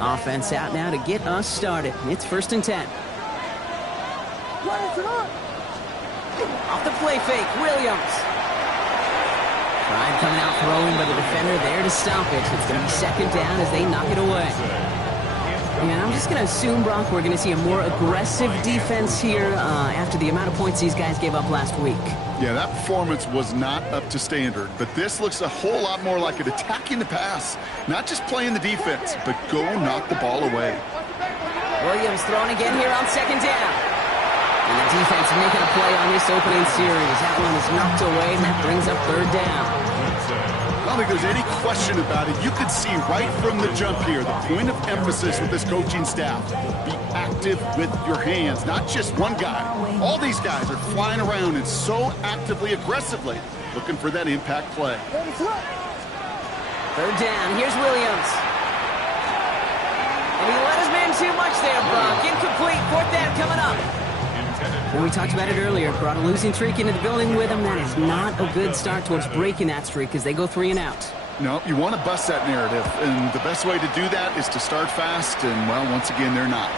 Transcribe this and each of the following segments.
Offense out now to get us started. It's 1st and 10. Off the play fake, Williams. Pride coming out throwing, but the defender there to stop it. It's going to be 2nd down as they knock it away. And I'm just going to assume, Brock, we're going to see a more aggressive defense here after the amount of points these guys gave up last week. Yeah, that performance was not up to standard, but this looks a whole lot more like it attacking the pass. Not just playing the defense, but go knock the ball away. Williams throwing again here on 2nd down. And the defense making a play on this opening series. That one is knocked away, and that brings up 3rd down. I don't think there's any question about it. You could see right from the jump here, the point of emphasis with this coaching staff. Be active with your hands, not just one guy. All these guys are flying around and so actively, aggressively looking for that impact play. 3rd down, here's Williams. And he let his man too much there, Brock. Incomplete, 4th down coming up. Well, we talked about it earlier. Brought a losing streak into the building with him. That is not a good start towards breaking that streak as they go 3 and out. No, you want to bust that narrative, and the best way to do that is to start fast, and, well, once again, they're not.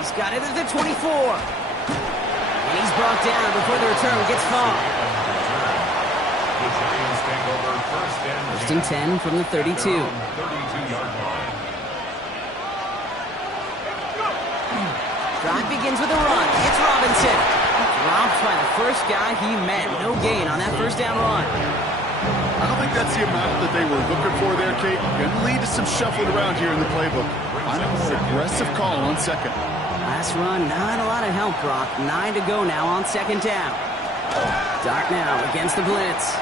He's got it at the 24. And he's brought down before the return gets far. 1st and 10 from the 32. Drive begins with a run. It's Robinson. Dropped by the first guy he met. No gain on that 1st down run. I don't think that's the amount that they were looking for there, Kate. Going to lead to some shuffling around here in the playbook. Final aggressive call on 2nd. Last run, not a lot of help, Brock. 9 to go now on 2nd down. Dart now against the blitz.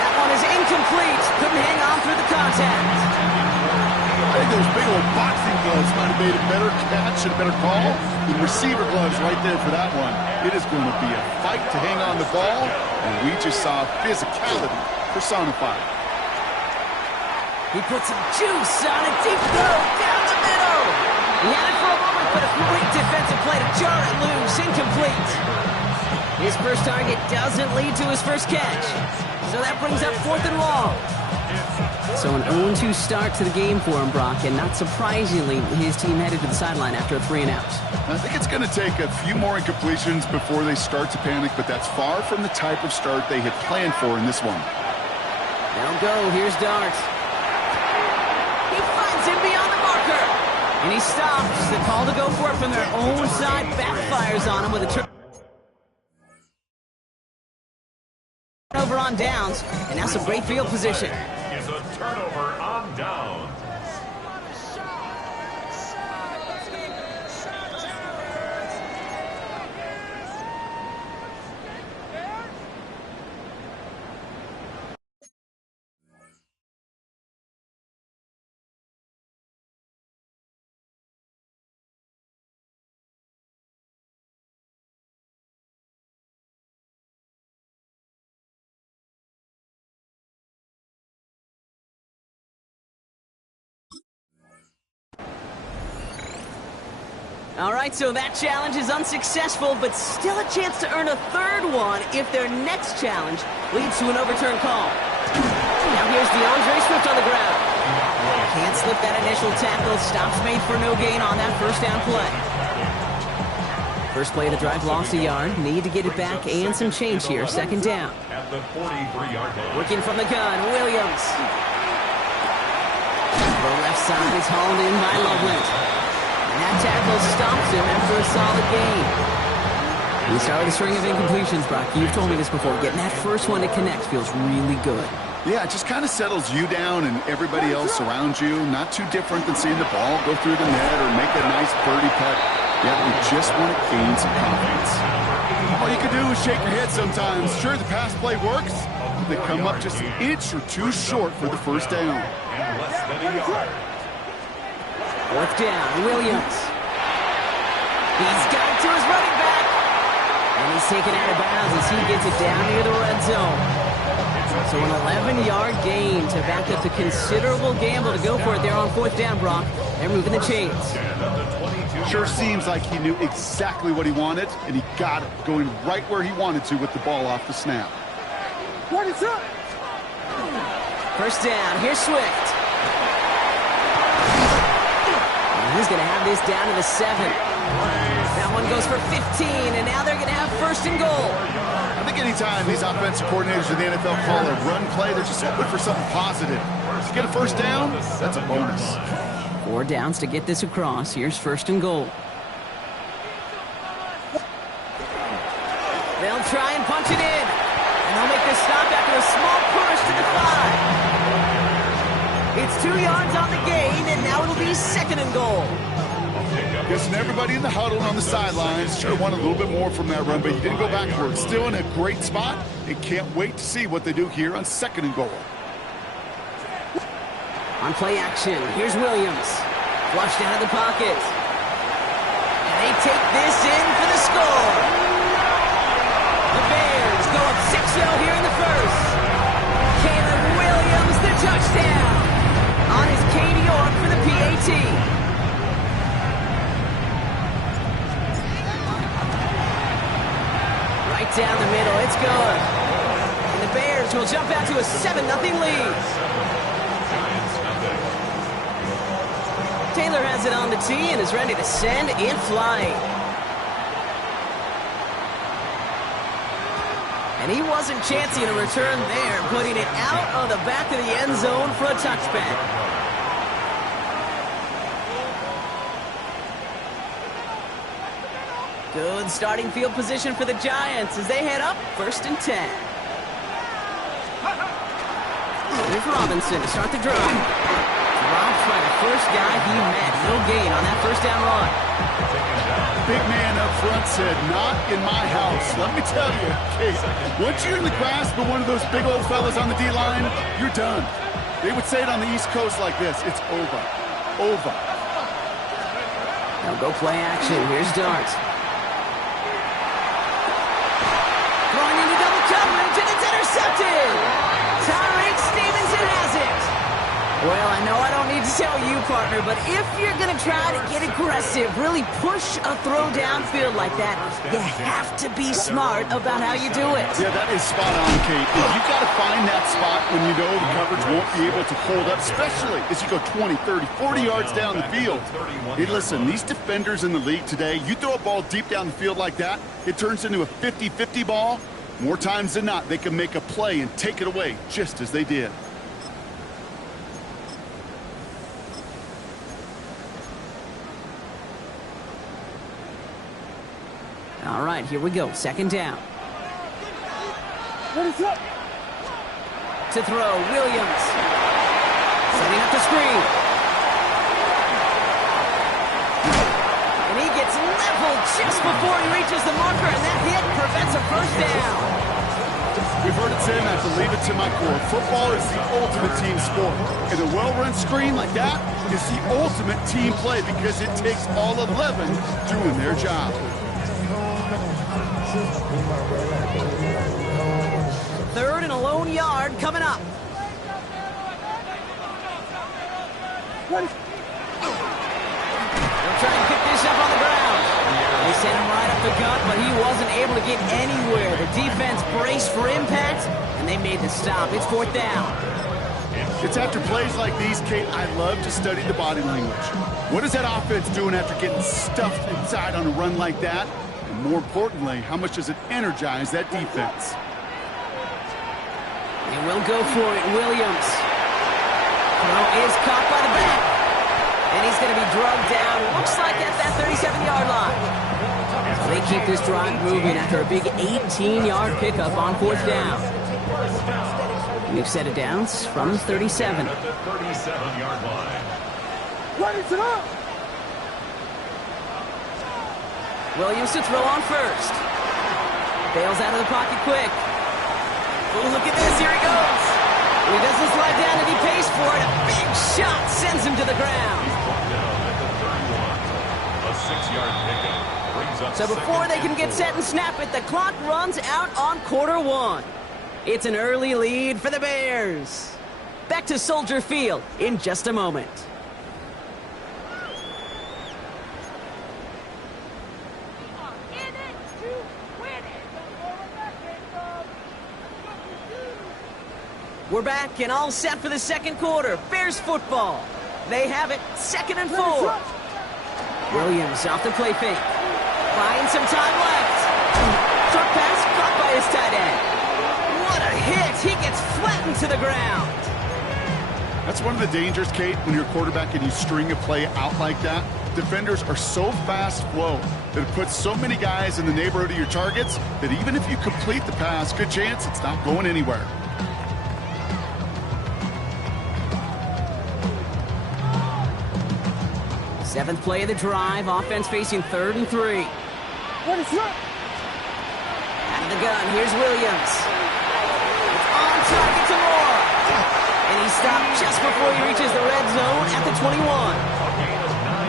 That one is incomplete. Couldn't hang on through the contact. I think those big old boxing gloves might have made a better catch and a better call. The receiver gloves right there for that one. It is going to be a fight to hang on the ball, and we just saw physicality personified. He put some juice on a deep throw down the middle. He had it for a moment, but a great defensive play to jar it loose. Incomplete. His first target doesn't lead to his first catch. So that brings up 4th and long. So an 0-2 start to the game for him, Brock, and not surprisingly, his team headed to the sideline after a 3 and out. I think it's going to take a few more incompletions before they start to panic, but that's far from the type of start they had planned for in this one. They'll go. Here's Dart. He finds him beyond the marker. And he stops. The call to go for it from their own side backfires on him with a turnover on downs, and now some great field position. Is a turnover on downs. All right, so that challenge is unsuccessful, but still a chance to earn a 3rd one if their next challenge leads to an overturned call. Now here's DeAndre Swift on the ground. Can't slip that initial tackle. Stops made for no gain on that 1st down play. First play of the drive lost a yard. Need to get it back and some change here. 2nd down. At the 43-yard line. Working from the gun, Williams. The left side is hauled in by Loveland. And that tackle stops him after a solid gain. We start with a string of incompletions, Brock. You've told me this before. Getting that first one to connect feels really good. Yeah, it just kind of settles you down and everybody else around you. Not too different than seeing the ball go through the net or make a nice birdie putt. Yeah, we just want to gain some confidence. All you can do is shake your head sometimes. Sure, the pass play works. They come up just an inch or two short for the 1st down. And less than a yard. 4th down, Williams. He's got it to his running back. And he's taken out of bounds as he gets it down near the red zone. So an 11-yard gain to back up the considerable gamble to go for it there on 4th down, Brock. They're moving the chains. Sure seems like he knew exactly what he wanted, and he got it, going right where he wanted to with the ball off the snap. What is up? 1st down, here's Swift. He's going to have this down to the 7. That one goes for 15, and now they're going to have first and goal. I think anytime these offensive coordinators in the NFL call a run play, they're just hoping for something positive. To get a first down, that's a bonus. 4 downs to get this across. Here's first and goal. They'll try and punch it in. And they'll make this stop after a small push to the 5. It's 2 yards on the gain, and now it'll be second and goal. Guessing everybody in the huddle and on the sidelines sure want a little bit more from that run, but you didn't go backwards. Still in a great spot, and can't wait to see what they do here on second and goal. On play action, here's Williams. Flushed out of the pocket. And they take this in for the score. The Bears go up 6-0 here in the first. Caleb Williams, the touchdown. On his Katie York for the PAT. Right down the middle, it's good. And the Bears will jump out to a 7-0 lead. Taylor has it on the tee and is ready to send in flight. And he wasn't chancing a return there, putting it out of the back of the end zone for a touchback. Good starting field position for the Giants as they head up first and 10. Here's Robinson to start the drive. Dropped by the first guy he met. No gain on that first down run. Big man up front said, not in my house. Let me tell you, Kate, once you're in the grasp of one of those big old fellas on the D-line, you're done. They would say it on the East Coast like this. It's over. Over. Now go play action. Here's Dart. Throwing into double coverage, and it's intercepted. Tyreek Stevenson has it. Well, I know I don't need to tell you, partner, but if you're going to try to get aggressive, really push a throw downfield like that, you have to be smart about how you do it. Yeah, that is spot on, Kate. You've got to find that spot when you know the coverage won't be able to hold up, especially as you go 20, 30, 40 yards down the field. Hey, listen, these defenders in the league today, you throw a ball deep down the field like that, it turns into a 50-50 ball. More times than not, they can make a play and take it away, just as they did. All right, here we go. Second down. To throw, Williams. Setting up the screen. And he gets leveled just before he reaches the marker, and that hit prevents a first down. We've heard it said, and I believe it to my core. Football is the ultimate team sport. And a well-run screen like that is the ultimate team play because it takes all 11 doing their job. Third and a lone yard coming up. They'll try and pick this up on the ground. They sent him right up the gut, but he wasn't able to get anywhere. The defense braced for impact, and they made the stop. It's fourth down. It's after plays like these, Kate, I love to study the body language. What is that offense doing after getting stuffed inside on a run like that? And more importantly, how much does it energize that defense? They will go for it. Williams. Throw is caught by the back. And he's going to be drugged down. Looks like at that 37-yard line. So they keep this drive moving after a big 18-yard pickup on fourth down. New set of downs from the 37. At the 37-yard line. Williams to throw on first. Bails out of the pocket quick. Oh, look at this. Here he goes. He doesn't slide down and he pays for it. A big shot sends him to the ground. He's brought down at the 31. A 6-yard pickup brings up. So before they can get set and snap it, the clock runs out on quarter one. It's an early lead for the Bears. Back to Soldier Field in just a moment. We're back and all set for the second quarter. Bears football. They have it, 2nd and 4. Williams off the play fake. Buying some time left. Short pass caught by his tight end. What a hit! He gets flattened to the ground. That's one of the dangers, Kate, when you're a quarterback and you string a play out like that. Defenders are so fast flow that it puts so many guys in the neighborhood of your targets that even if you complete the pass, good chance it's not going anywhere. Seventh play of the drive. Offense facing 3rd and 3. What is that? Out of the gun. Here's Williams. It's on target to Moore. And he stopped just before he reaches the red zone at the 21.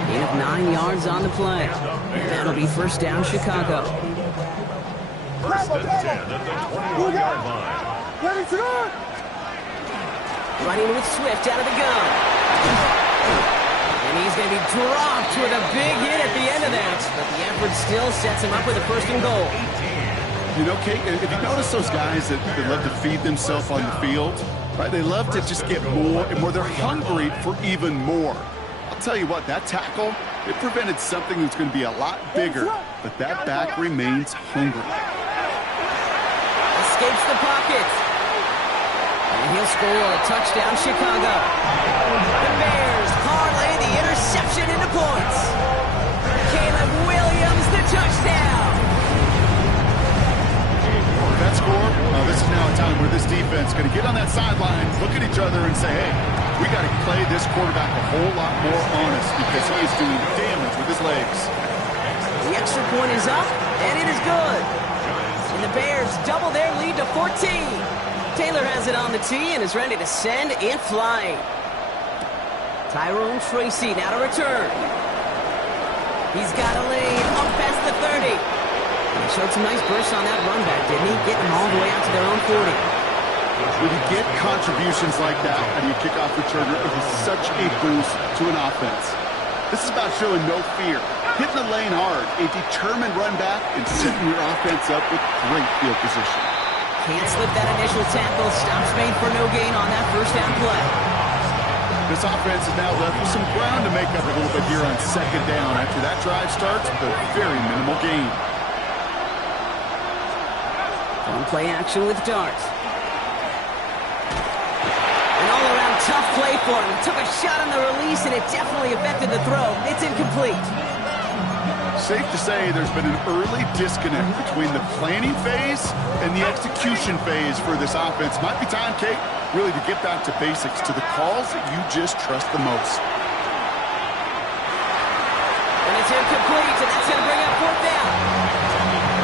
Gain of 9 yards on the play. That'll be first down, Chicago. First and 10 at the 21-yard line. Ready to go! Running with Swift out of the gun. And he's going to be dropped with a big hit at the end of that. But the effort still sets him up with a first and goal. You know, Kate, if you notice those guys that love to feed themselves on the field, right? They love to just get more and more. They're hungry for even more. I'll tell you what, that tackle, it prevented something that's going to be a lot bigger, but that back remains hungry. Escapes the pocket. And he'll score a touchdown, Chicago. The Bears parlay the interception into points. Caleb Williams, the touchdown. That score, this is now a time where this defense is going to get on that sideline, look at each other and say, hey, we got to play this quarterback a whole lot more honest because he is doing damage with his legs. The extra point is up, and it is good. And the Bears double their lead to 14. Taylor has it on the tee and is ready to send it flying. Tyrone Tracy now to return. He's got a lead up past the 30. And he showed some nice bursts on that run back, didn't he? Getting them all the way out to their own 40. When you get contributions like that out of your kickoff returner, it is such a boost to an offense. This is about showing no fear, hitting the lane hard, a determined run back, and setting your offense up with great field position. Can't slip that initial tackle. Stops made for no gain on that first down play. This offense is now left with some ground to make up a little bit here on second down after that drive starts with a very minimal gain. On play action with Dart. An all-around tough play for him. Took a shot on the release, and it definitely affected the throw. It's incomplete. Safe to say there's been an early disconnect between the planning phase and the execution phase for this offense. Might be time, Kate, really to get back to basics, to the calls that you just trust the most. And it's incomplete, and that's going to bring up fourth down.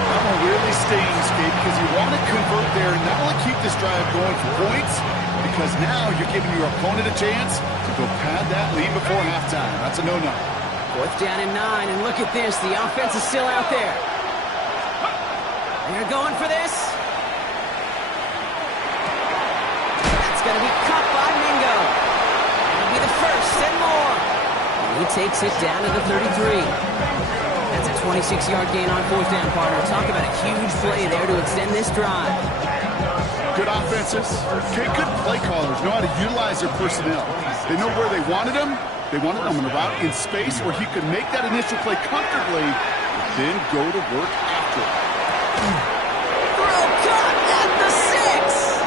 That one really stings, Kate, because you want to convert there and not only keep this drive going for points, because now you're giving your opponent a chance to go pad that lead before halftime. That's a no-no. Fourth down and 9, and look at this. The offense is still out there. They're going for this. That's going to be caught by Mingo. It'll be the first and more. And he takes it down to the 33. That's a 26-yard gain on fourth down, partner. Talk about a huge play there to extend this drive. Good offenses. Okay, good play callers know how to utilize their personnel. They know where they wanted them. They wanted them on a route in space where he could make that initial play comfortably, then go to work after it. Throw caught at the 6.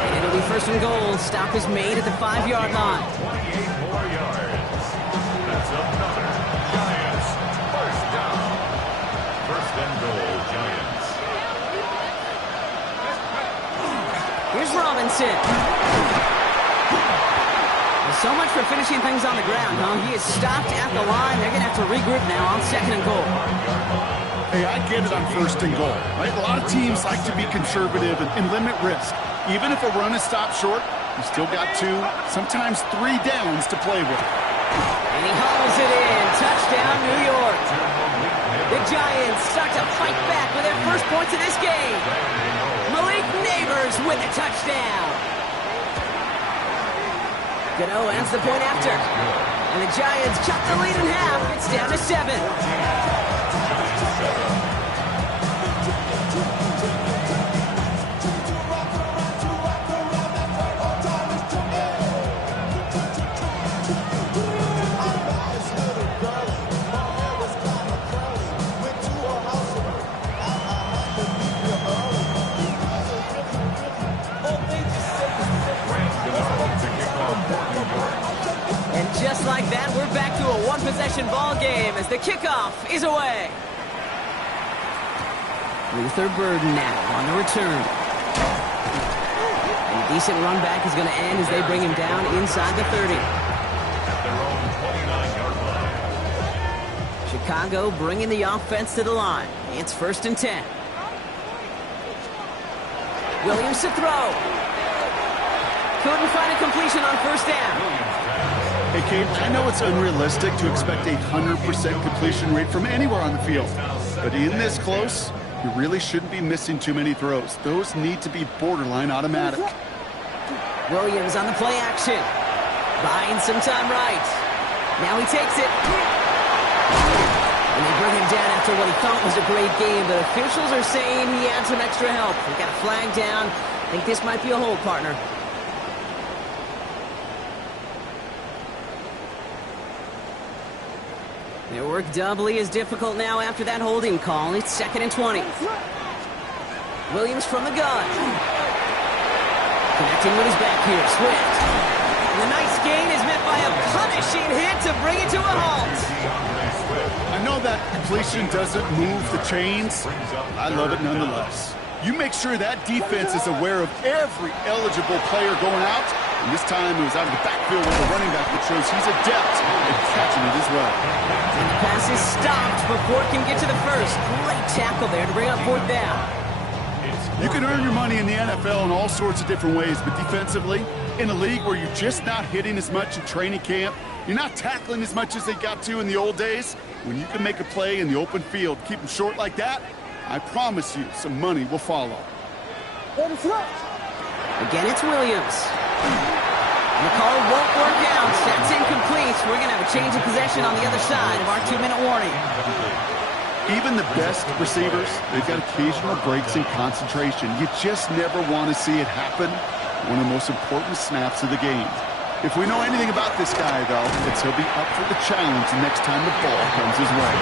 And it'll be first and goal. Stop is made at the 5-yard line. 28 more yards. That's another Giants first down. First and goal, Giants. Here's Robinson. So much for finishing things on the ground, huh? He is stopped at the line. They're going to have to regroup now on second and goal. Hey, I get it on first and goal, right? A lot of teams like to be conservative and limit risk. Even if a run is stopped short, you still got 2, sometimes 3 downs to play with. And he hauls it in. Touchdown, New York. The Giants start to fight back with their first points of this game. Malik Neighbors with a touchdown. Gano ends the point after. And the Giants chop the lead in half. It's down to 7. just like that, we're back to a one-possession ball game as the kickoff is away. Luther Burden now on the return. And a decent run back is going to end as they bring him down inside the 30. At their own 29-yard line. Chicago bringing the offense to the line. It's 1st and 10. Williams to throw. Couldn't find a completion on 1st down. Hey, Kate, I know it's unrealistic to expect a 100% completion rate from anywhere on the field. But in this close, you really shouldn't be missing too many throws. Those need to be borderline automatic. Williams on the play action. Buying some time right. Now he takes it. And they bring him down after what he thought was a great game, but officials are saying he had some extra help. He got a flag down. I think this might be a hold, partner. Their work doubly is difficult now after that holding call. It's 2nd and 20. Williams from the gun. Connecting with his back here, Swift. And the nice gain is met by a punishing hit to bring it to a halt. I know that completion doesn't move the chains. I love it nonetheless. You make sure that defense is aware of every eligible player going out. And this time it was out of the backfield with the running back that shows he's adept at catching it as well. And the pass is stopped before it can get to the first. Great tackle there to bring up 4th down. You can earn your money in the NFL in all sorts of different ways, but defensively, in a league where you're just not hitting as much in training camp, you're not tackling as much as they got to in the old days, when you can make a play in the open field, keep them short like that, I promise you some money will follow. Again, it's Williams. And the call won't work out. That's incomplete. We're going to have a change of possession on the other side of our 2-minute warning. Even the best receivers, they've got occasional breaks in concentration. You just never want to see it happen. One of the most important snaps of the game. If we know anything about this guy, though, it's he'll be up for the challenge the next time the ball comes his way.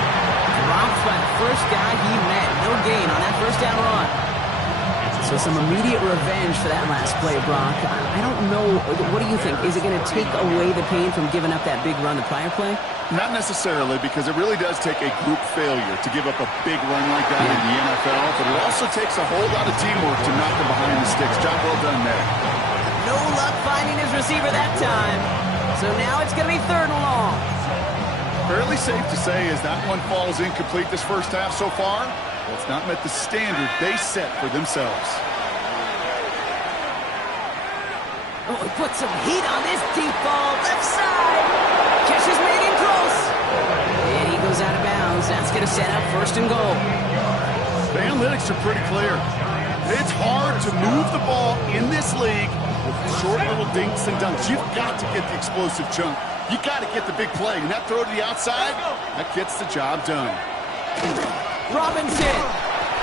Dropped by the first guy he met. No gain on that 1st down run. So some immediate revenge for that last play, Brock. I don't know. What do you think? Is it going to take away the pain from giving up that big run the prior play? Not necessarily, because it really does take a group failure to give up a big run like that in the NFL, but it also takes a whole lot of teamwork to knock them behind the sticks. Job well done there. No luck finding his receiver that time. So now it's going to be 3rd and long. Fairly safe to say as that one falls incomplete this first half so far, well, it's not met the standard they set for themselves. Oh, he put some heat on this deep ball. Left side. Catch is made in close. And he goes out of bounds. That's going to set up 1st and goal. The analytics are pretty clear. It's hard to move the ball in this league with short little dinks and dunks. You've got to get the explosive chunk. You got to get the big play. And that throw to the outside, that gets the job done. Robinson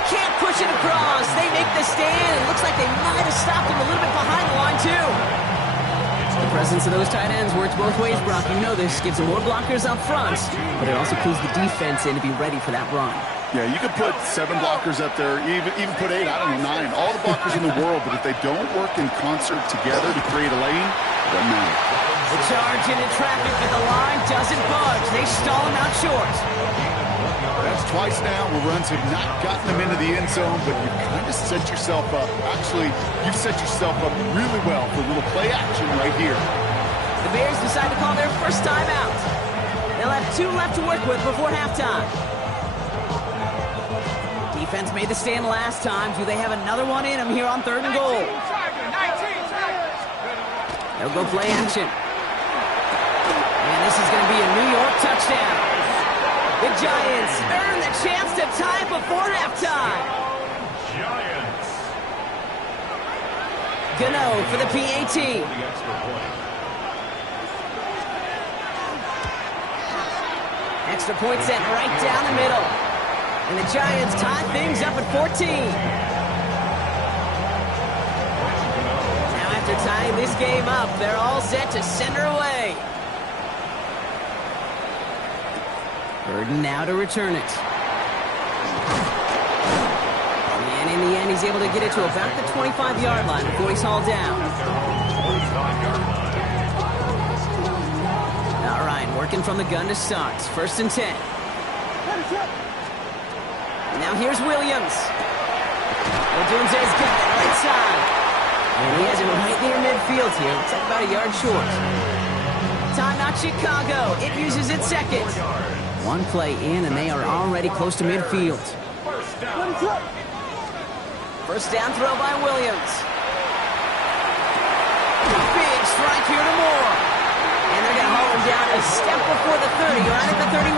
can't push it across. They make the stand. It looks like they might have stopped him a little bit behind the line, too. The presence of those tight ends works both ways, Brock. You know this. Gives them more blockers up front, but it also pulls the defense in to be ready for that run. Yeah, you could put 7 blockers up there, even put 8, I don't know, 9. All the blockers in the world, but if they don't work in concert together to create a lane, it doesn't matter. The charge into traffic, but the line doesn't budge. They stall him out short. That's twice now where runs have not gotten them into the end zone, but you've kind of set yourself up. Actually, you've set yourself up really well for a little play action right here. The Bears decide to call their first timeout. They'll have 2 left to work with before halftime. Defense made the stand last time. Do they have another one in them here on 3rd and goal? They'll go play action. And this is going to be a New York touchdown. The Giants earn the chance to tie before halftime. Giants. Gano for the PAT. Extra point set right down the middle. And the Giants tie things up at 14. Now after tying this game up, they're all set to send her away. Burden now to return it. And in the end, he's able to get it to about the 25-yard line before he's hauled down. All working from the gun to start. It's 1st and 10. Ready, set. Now here's Williams. Odunze's got it right side. And he has it right near midfield here. Looks like about a yard short. Timeout Chicago. It uses its second. One play in, and they are already close to midfield. Ready, set. First down throw by Williams. Big strike here to Moore. And they're going to haul him down a step before the 30, right at the 31.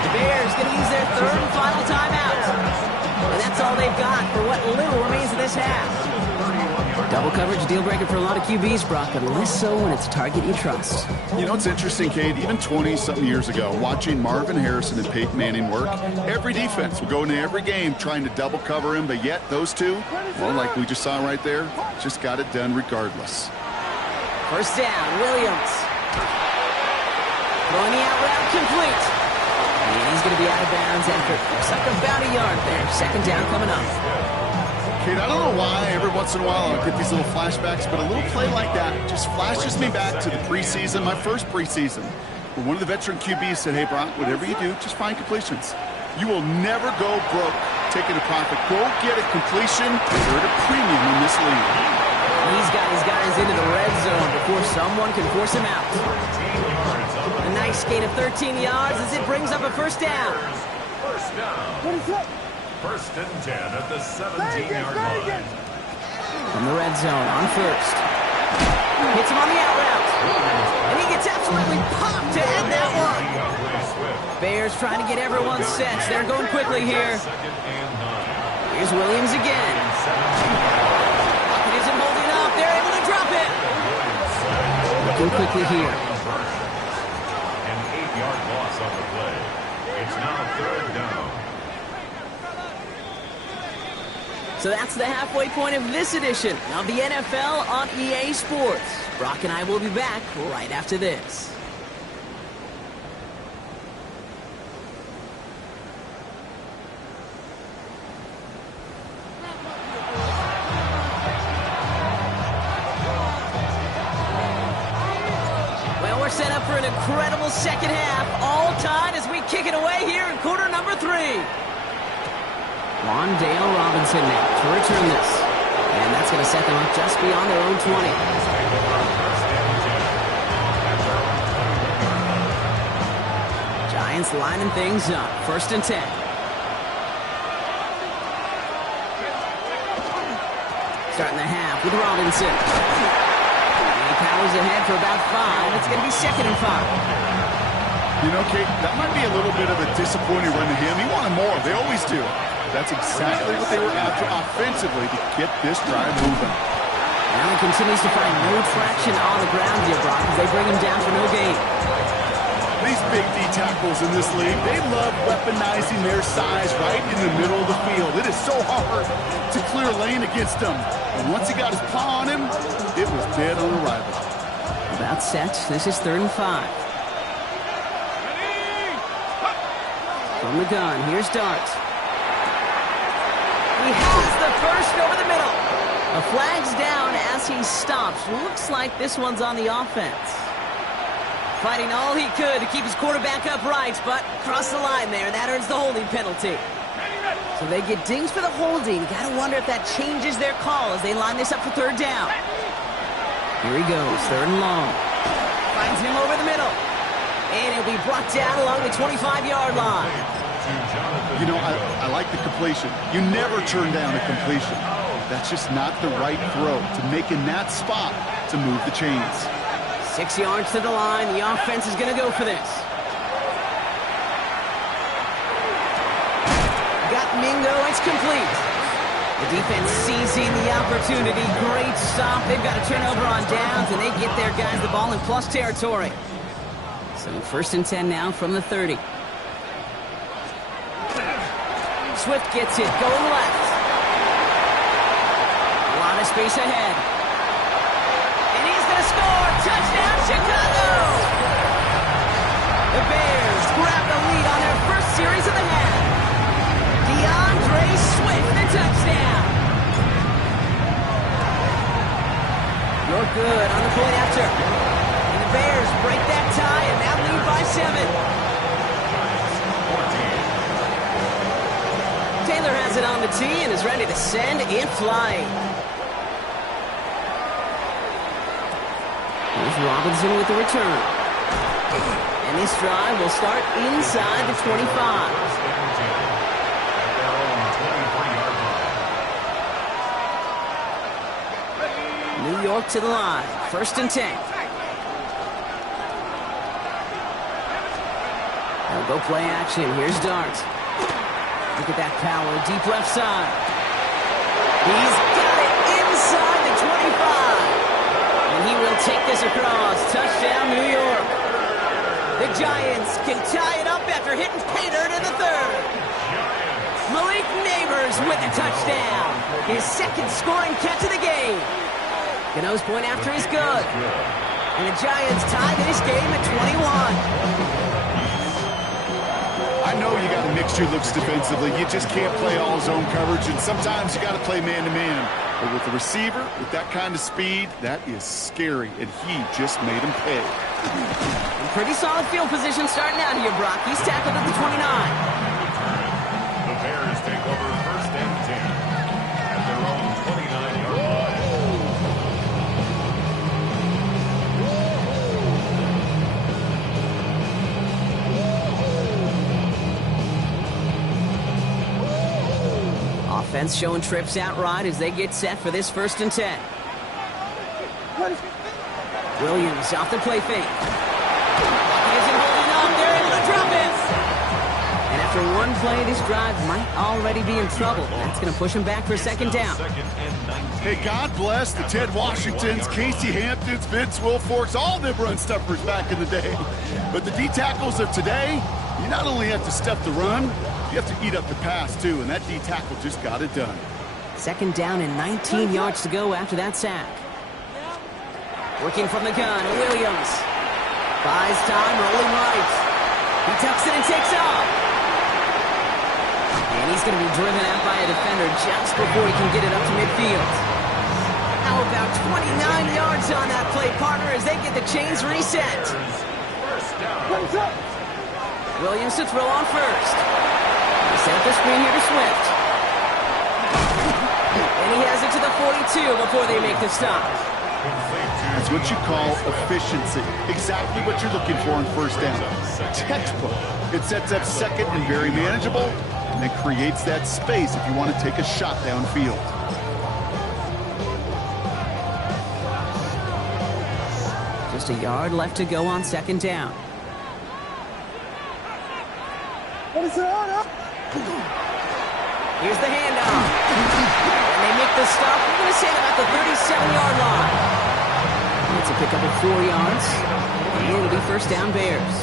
The Bears going to use their third and final timeout. And that's all they've got for what little remains of this half. Double coverage, deal breaker for a lot of QBs, Brock, but less so when it's a target you trust. You know, it's interesting, Cade, even 20-something years ago, watching Marvin Harrison and Peyton Manning work, every defense would go into every game trying to double cover him, but yet those two, well, like we just saw right there, just got it done regardless. First down, Williams. Throwing the out route complete. And he's going to be out of bounds after looks like about a yard there. Second down coming up. Cade, I don't know why every once in a while I'll get these little flashbacks, but a little play like that just flashes me back to the preseason, my first preseason, where one of the veteran QBs said, hey, Brock, whatever you do, just find completions. You will never go broke taking a profit. Go get a completion. You're at a premium in this league. He's got his guys into the red zone before someone can force him out. A nice gain of 13 yards as it brings up a first down. First down. Ready, set. 1st and 10 at the 17-yard line. From the red zone on first. Hits him on the out route. And he gets absolutely popped to end that one. Bears trying to get everyone set. They're going quickly here. Here's Williams again. Pocket isn't holding up. They're able to drop it. Looking quickly here. An 8-yard loss on the play. It's now 3rd down. So that's the halfway point of this edition of the NFL on EA Sports. Brock and I will be back right after this. Well, we're set up for an incredible second half. All tied as we kick it away here in quarter number 3. Wandale Robinson now to return this. And that's going to set them up just beyond their own 20. Giants lining things up. 1st and 10. Starting the half with Robinson. And he powers ahead for about 5. It's going to be 2nd and 5. You know, Kate, that might be a little bit of a disappointing run to him. He wanted more. They always do. That's exactly what they were after offensively to get this drive moving. Allen continues to find no traction on the ground here, Brock, as they bring him down for no gain. These big D tackles in this league, they love weaponizing their size right in the middle of the field. It is so hard to clear lane against them. And once he got his paw on him, it was dead on arrival. About set. This is 3rd and 5. From the gun, here's Dart. He has the first over the middle. A flag's down as he stops. Looks like this one's on the offense. Fighting all he could to keep his quarterback upright, but across the line there, that earns the holding penalty. So they get dinged for the holding. You gotta wonder if that changes their call as they line this up for 3rd down. Here he goes, 3rd and long. Finds him over the middle. And he'll be brought down along the 25-yard line. You know, I like the completion. You never turn down a completion. That's just not the right throw to make in that spot to move the chains. 6 yards to the line. The offense is going to go for this. Got Mingo. It's complete. The defense seizing the opportunity. Great stop. They've got a turnover on downs, and they get their guys the ball in plus territory. So 1st and 10 now from the 30. Swift gets it, going left. A lot of space ahead. And he's going to score. Touchdown, Chicago! The Bears grab the lead on their first series of the half. DeAndre Swift, the touchdown. You're good on the point after. And the Bears break that tie, and 7. Taylor has it on the tee and is ready to send it flying. Here's Robinson with the return. And this drive will start inside the 25. New York to the line. 1st and 10. They'll go play action. Here's Dart. Look at that power. Deep left side. He's got it inside the 25. And he will take this across. Touchdown, New York. The Giants can tie it up after hitting pay dirt in the 3rd. Malik Neighbors with a touchdown. His 2nd scoring catch of the game. Gano's point after is good. And the Giants tie this game at 21. I know you got to mix your looks defensively. You just can't play all zone coverage, and sometimes you got to play man-to-man. But with the receiver, with that kind of speed, that is scary, and he just made him pay. Pretty solid field position starting out here, Brock. He's tackled at the 29. The Bears take over 1st and 10 at their own 29-yard line. Offense showing trips out right as they get set for this 1st and 10. Williams off the play fake. He isn't holding up. They're able to drop it. And after one play, this drive might already be in trouble. That's going to push him back for 2nd down. Hey, God bless the Ted Washingtons, Casey Hamptons, Vince Wilforks, all them run stuffers back in the day. But the D-tackles of today, you not only have to stuff the run, you have to eat up the pass, too, and that D-tackle just got it done. 2nd down and 19 yards to go after that sack. Working from the gun, Williams. Buys time, rolling right. He tucks it and takes off. And he's going to be driven out by a defender just before he can get it up to midfield. How about 29 yards on that play, partner, as they get the chains reset. Williams to throw on first. They set up the screen here to Swift. And he has it to the 42 before they make the stop. That's what you call efficiency. Exactly what you're looking for on 1st down. Textbook. It sets up 2nd and very manageable, and it creates that space if you want to take a shot downfield. Just a yard left to go on 2nd down. Here's the handoff. And they make the stop. We're going to say about the 37-yard line. It's a pickup of 4 yards. And it'll be 1st down Bears.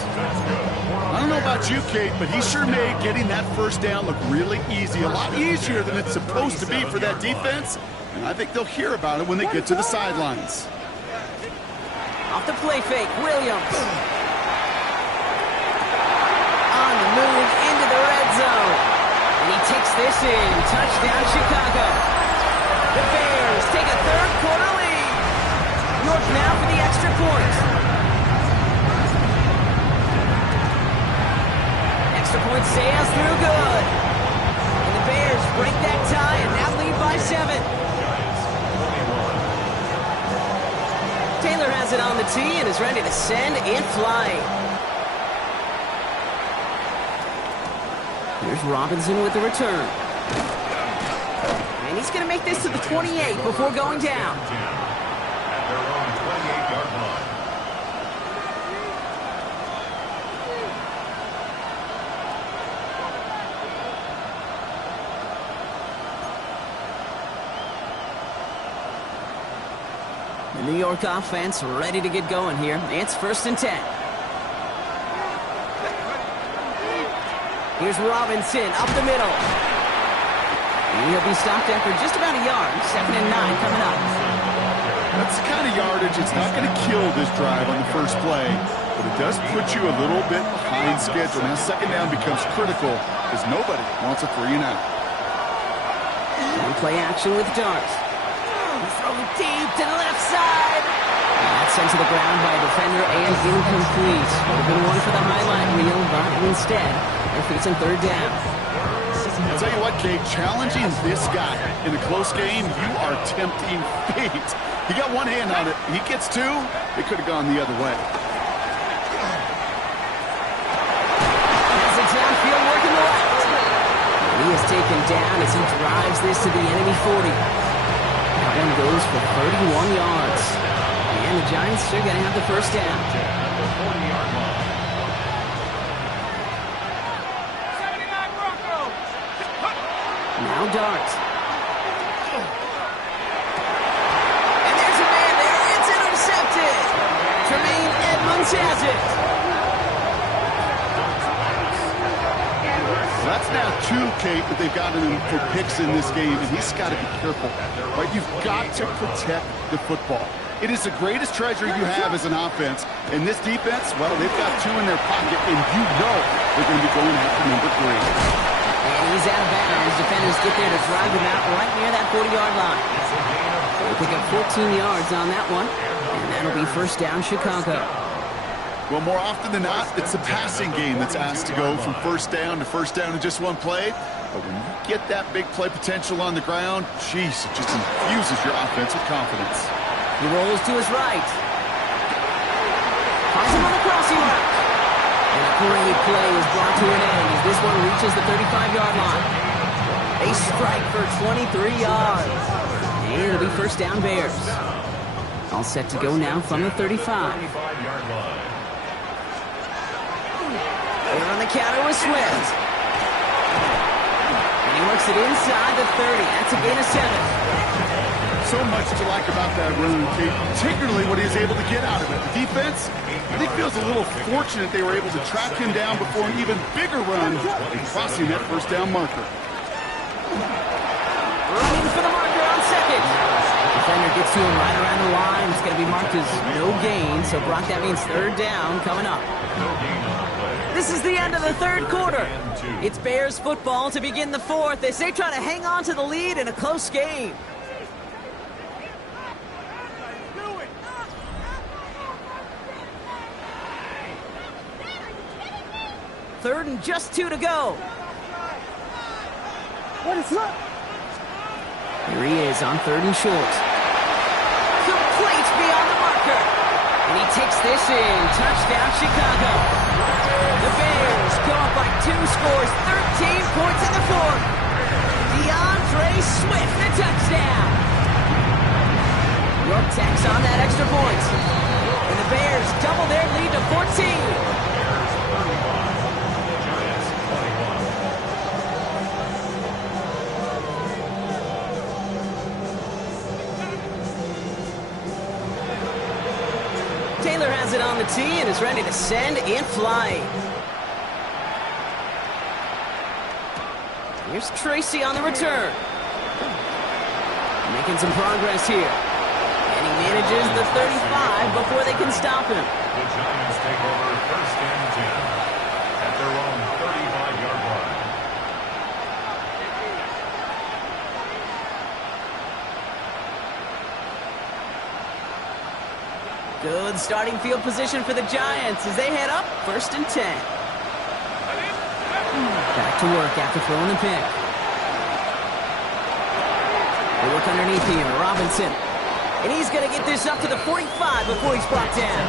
I don't know about you, Kate, but he sure made getting that 1st down look really easy. A lot easier than it's supposed to be for that defense. And I think they'll hear about it when they get to the sidelines. Off the play fake, Williams. On the move into the red zone. And he takes this in. Touchdown, Chicago. The Bears take a 3rd quarter lead. North now for the extra point. Extra point sails through good. And the Bears break that tie and now lead by 7. Taylor has it on the tee and is ready to send it flying. Here's Robinson with the return. And he's going to make this to the 28 before going down. At their own 28-yard line. The New York offense ready to get going here. It's 1st and 10. Here's Robinson up the middle. And he'll be stopped after just about a yard. 2nd and 9 coming up. That's the kind of yardage. It's not going to kill this drive on the 1st play, but it does put you a little bit behind schedule. Now 2nd down becomes critical because nobody wants a 3-and-out. And play action with Dart. He's throwing deep to the left side. That's sent to the ground by a defender and incomplete. Would have been one for the highlight reel, but instead, they're facing third down. I'll tell you what, Kate, challenging this guy in a close game, you are tempting fate. He got one hand on it. He gets two, it could have gone the other way. Has it downfield working the left. He is taken down as he drives this to the enemy 40. That one goes for 31 yards. And the Giants are going to have the first down. At the 40-yard line. Now Dart. And there's a man there. It's intercepted. Tremaine Edmonds has it. That's now two, Kate, that they've gotten him for picks in this game, and he's got to be careful. Right? You've got to protect the football. It is the greatest treasure you have as an offense. And this defense, well, they've got two in their pocket, and you know they're going to be going after number 3. And he's out of bounds. Defenders get there to drive him out right near that 40-yard line. They pick up 14 yards on that one, and that'll be first down Chicago. Well, more often than not, it's the passing game that's asked to go from first down in just one play. But when you get that big play potential on the ground, geez, it just infuses your offense with confidence. He rolls to his right. Finds him on the crossing route. And a great play is brought to an end as this one reaches the 35-yard line. They strike for 23 yards. And it'll be first down Bears. All set to go now from the 35. 35-yard line. They're on the counter with Swift. And he works it inside the 30. That's a gain of 7. So much to like about that run, Kate, particularly what he is able to get out of it. The defense, I think, feels a little fortunate they were able to track him down before an even bigger run and crossing that first down marker. Running for the marker on second. Defender gets to him right around the line. It's going to be marked as no gain, so Brock, that means third down coming up. No gain on the play. This is the end of the third quarter. It's Bears football to begin the fourth as they try to hang on to the lead in a close game. Third and just 2 to go. What is up? Here he is on third and short. Complete beyond the marker. And he takes this in. Touchdown, Chicago. The Bears go up by 2 scores, 13 points in the fourth. DeAndre Swift, the touchdown. York tacks on that extra point. And the Bears double their lead to 14. Taylor has it on the tee and is ready to send and fly. Here's Tracy on the return. Making some progress here. And he manages the 35 before they can stop him. The Giants take over first and 10 at their own 35-yard line. Good starting field position for the Giants as they head up first and 10. Back to work after throwing the pick. They work underneath here. Robinson. And he's going to get this up to the 45 before he's brought down.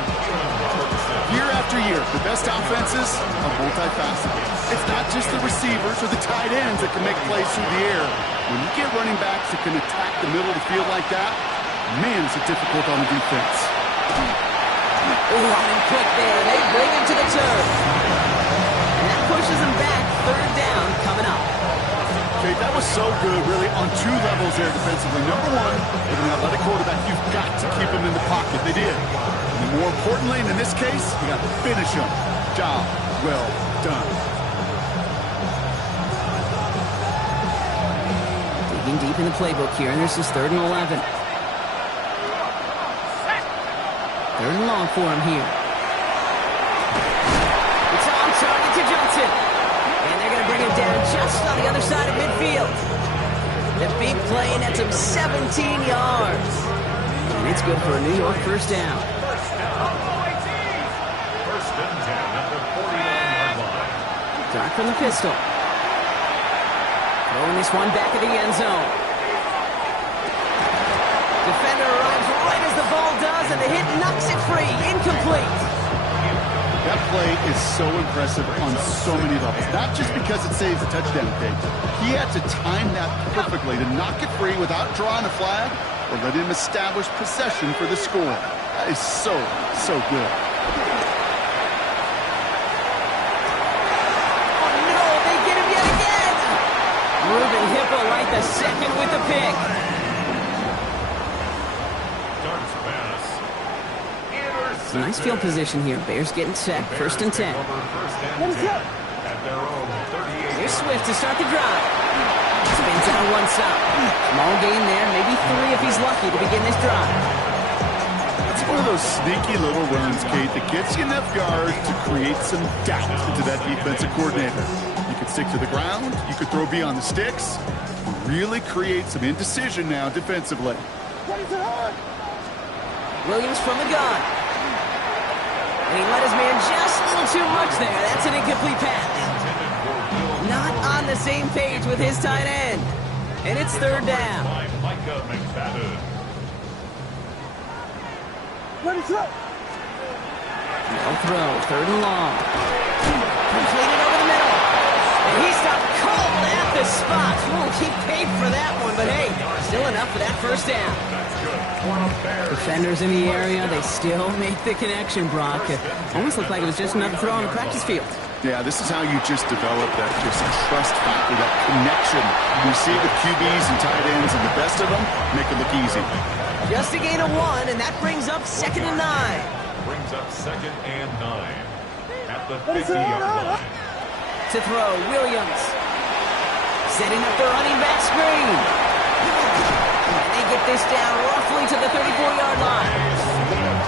Year after year, the best offenses are multifaceted. It's not just the receivers or the tight ends that can make plays through the air. When you get running backs that can attack the middle of the field like that, man, is it difficult on the defense. Running quick there. They bring him to the turf. And that pushes him back. Third down coming up. Okay, that was so good, really, on 2 levels there defensively. Number 1, with an athletic quarterback, you've got to keep him in the pocket. They did. And more importantly, and in this case, you got to finish him. Job well done. Digging deep in the playbook here, and this is 3rd and 11. 3rd and long for him here. It's on target to Johnson. And they're going to bring him down just on the other side of midfield. The big play nets him 17 yards. And it's good for a New York first down. back from the pistol. Throwing this one back at the end zone. Defender arrives right as the ball does, and the hit knocks it free. Incomplete. That play is so impressive on so many levels. Not just because it saves a touchdown kick. He had to time that perfectly to knock it free without drawing a flag or let him establish possession for the score. That is so good. Oh no, they get him yet again! Ruben Hippo right the second with the pick. Nice field position here. Bears getting set. 1st and 10. Here's Swift to start the drive. Spins it on one side. Small gain there. Maybe 3 if he's lucky to begin this drive. It's one of those sneaky little runs, Kate, that gets you enough yards to create some doubt into that defensive coordinator. You could stick to the ground. You could throw beyond the sticks. Really create some indecision now defensively. Williams from the gun. And he let his man just a little too much there. That's an incomplete pass. Not on the same page with his tight end. And it's 3rd down. No throw. 3rd and long. Completed over the middle. And he stopped cold at the spot. He paid for that one, but hey, still enough for that 1st down. Defenders in the area, they still make the connection, Brock. It almost looked like it was just another throw on the practice field. Yeah, this is how you just develop that just trust factor, that connection. You see with QBs and tight ends, and the best of them make it look easy. Just a gain of 1, and that brings up 2nd and 9. Brings up 2nd and 9 at the 50-yard line. To throw, Williams. Setting up the running back screen. And they get this down roughly to the 34-yard line.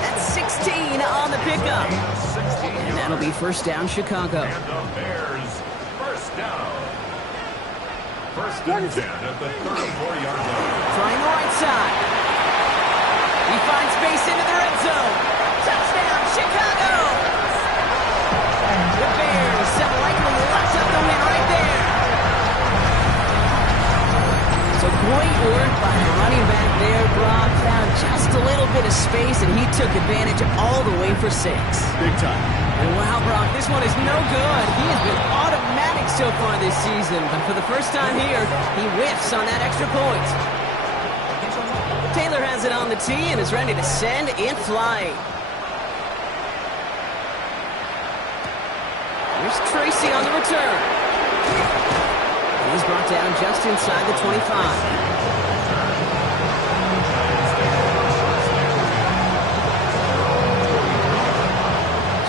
That's 16 on the pickup. And that'll be 1st down, Chicago. And the Bears, 1st down. 1st and 10 at the 34-yard line. Trying the right side. He finds space into the red zone. Touchdown, Chicago! The Bears have likely locked up the win right there. So great work by the running back there. Brock found just a little bit of space, and he took advantage all the way for 6. Big time. And wow, Brock, this one is no good. He has been automatic so far this season, but for the first time here, he whiffs on that extra point. Taylor has it on the tee and is ready to send it flying. Here's Tracy on the return. And he's brought down just inside the 25.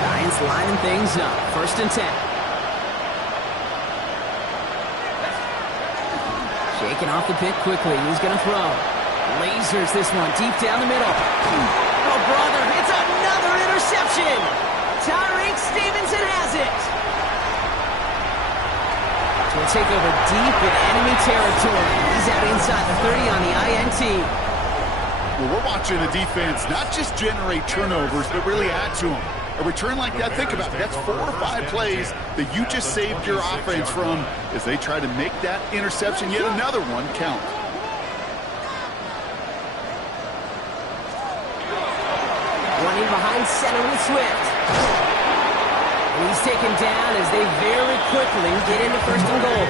Giants lining things up. 1st and 10. Shaking off the pick quickly. He's going to throw. Lasers this one deep down the middle. Oh, brother, it's another interception. Tyreek Stevenson has it. So we'll take over deep in enemy territory. He's out inside the 30 on the INT. Well, we're watching a defense not just generate turnovers, but really add to them. A return like that, think about it. That's 4 or 5 plays that you just saved your offense from as they try to make that interception, yet another one, count. Running behind center with Swift. And he's taken down as they very quickly get into 1st and goal.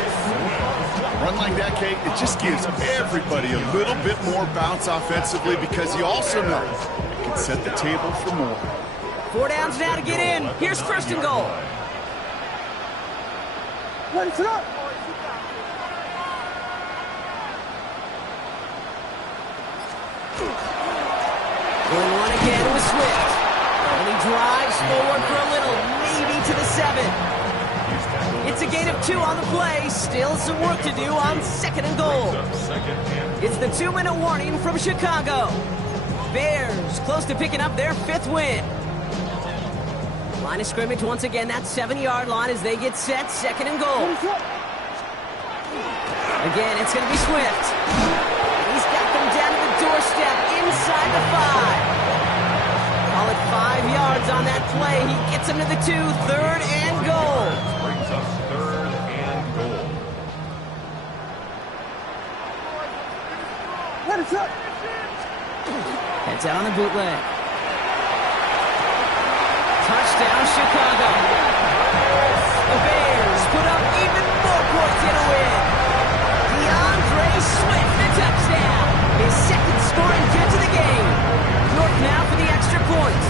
Run like that, Kate, it just gives everybody a little bit more bounce offensively because you also know it can set the table for more. 4 downs now to get in. Here's 1st and goal. Going one again with Swift. And he drives forward for a little, maybe to the 7. It's a gain of 2 on the play. Still some work to do on 2nd and goal. It's the 2-minute warning from Chicago. Bears close to picking up their 5th win. Line of scrimmage once again, that 7-yard line as they get set. 2nd and goal. Again, it's going to be Swift. He's got them down to the doorstep inside the 5. Call it 5 yards on that play. He gets him to the 2, 3rd and goal. Brings us 3rd Heads out on the bootleg. Touchdown, Chicago. The Bears put up even more points in a win. DeAndre Swift, the touchdown. His second scoring catch of the game. York now for the extra point.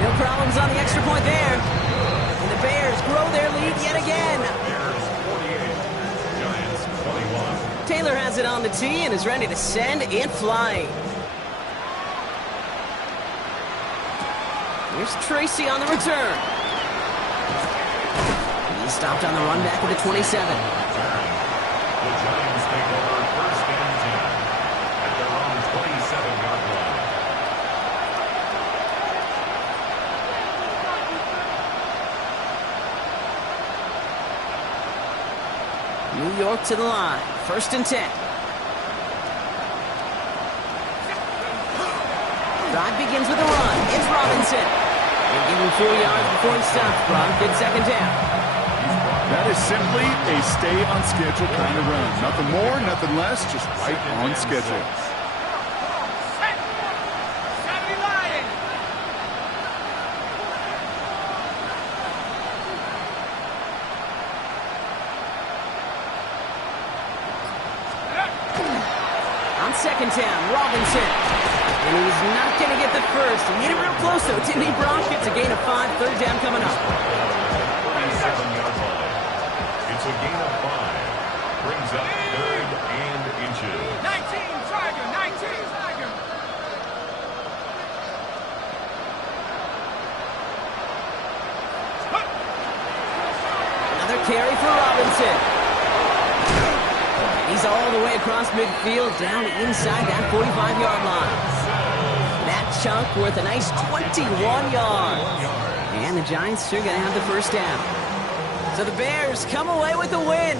No problems on the extra point there. And the Bears grow their lead yet again. Bears 48, Giants 21. Taylor has it on the tee and is ready to send it flying. Here's Tracy on the return. He's stopped on the run back at the 27. The Giants take over first and 10 at their own 27-yard line. New York to the line. First and 10. Drive begins with a run. It's Robinson. And give him 4 yards before he stops. Brock, good second down. That is simply a stay-on-schedule kind of run. Nothing more, nothing less, just right on schedule. On second down, Robinson. And he's not going to get the first. He hit it real close, though, didn't he, Brock? It's a gain of 5. Third down coming up. 27-yard line. It's a gain of 5. Brings up third and inches. 19, Tiger, 19, Tiger. Another carry for Robinson. He's all the way across midfield, down inside that 45-yard line. That chunk worth a nice 21 yards. And the Giants are going to have the first down. So the Bears come away with the win.